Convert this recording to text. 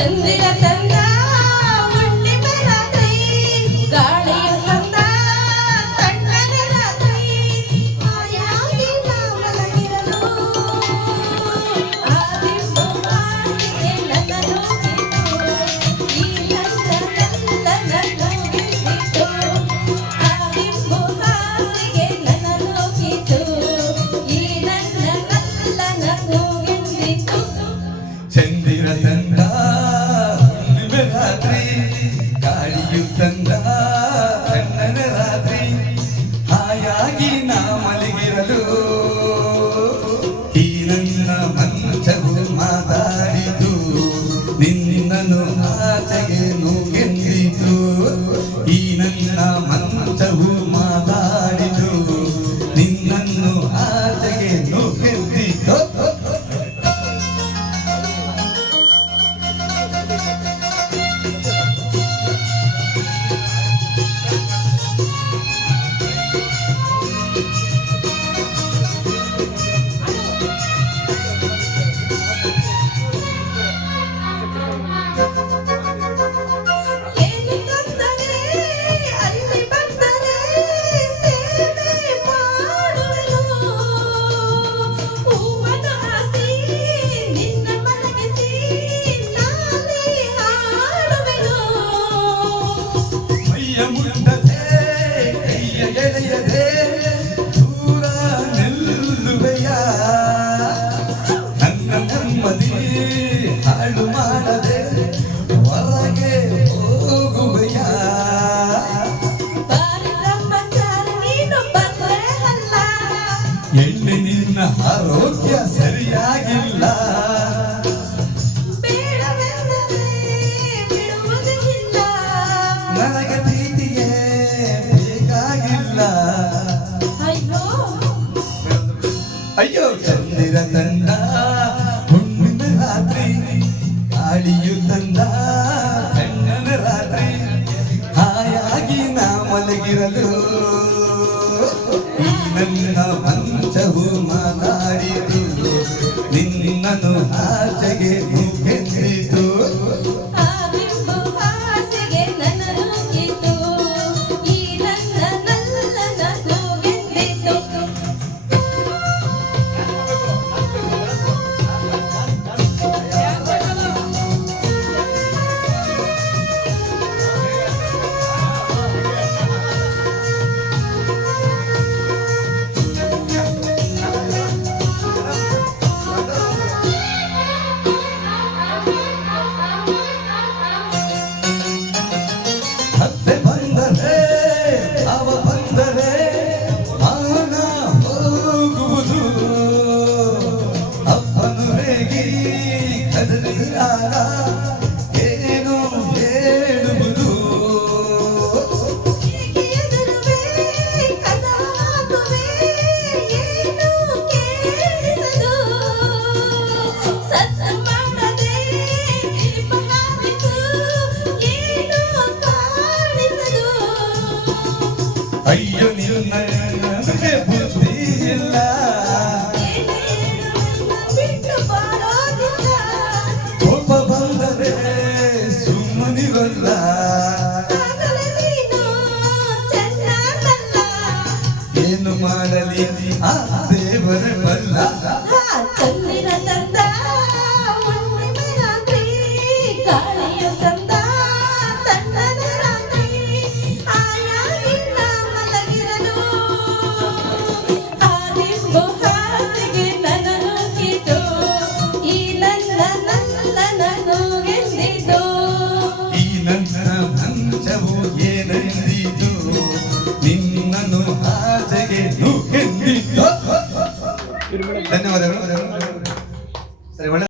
చంద్రిక తండ్రి ಮಾಡಿ ತಂದ ಕಣ್ಣನ ರಾತ್ರಿ. ಹಾಯಾಗಿ ನಾ ಮಲಗಿರಲು. ಈ ನನ್ನ ಮಂಚವು ಮಾತಾಡಿತು. ನಿನ್ನನ್ನು ಆಚೆಗೆ ನೂಗೆಂದಿತು ಈ ನನ್ನ ಮಂಚವು ಮಾತಾಡಿತು. é muito ಅಯ್ಯೋ. ಚಂದಿರ ತಂದ ಹುಣ್ಣಿನ ರಾತ್ರಿ ಗಾಳಿಯು ತಂದ. ಕಣ್ಣನ ರಾತ್ರಿ ಹಾಯಾಗಿ ನಾ ಮಲಗಿರಲು. ನನ್ನ ಮಂಚವು ಮಾತಾಡಿತು ನಿನ್ನನು ಆಚೆಗೆ la la కల్లా ಏನು ಮಾಡಲಿ ಆ ದೇವರ ಬಲ್ಲ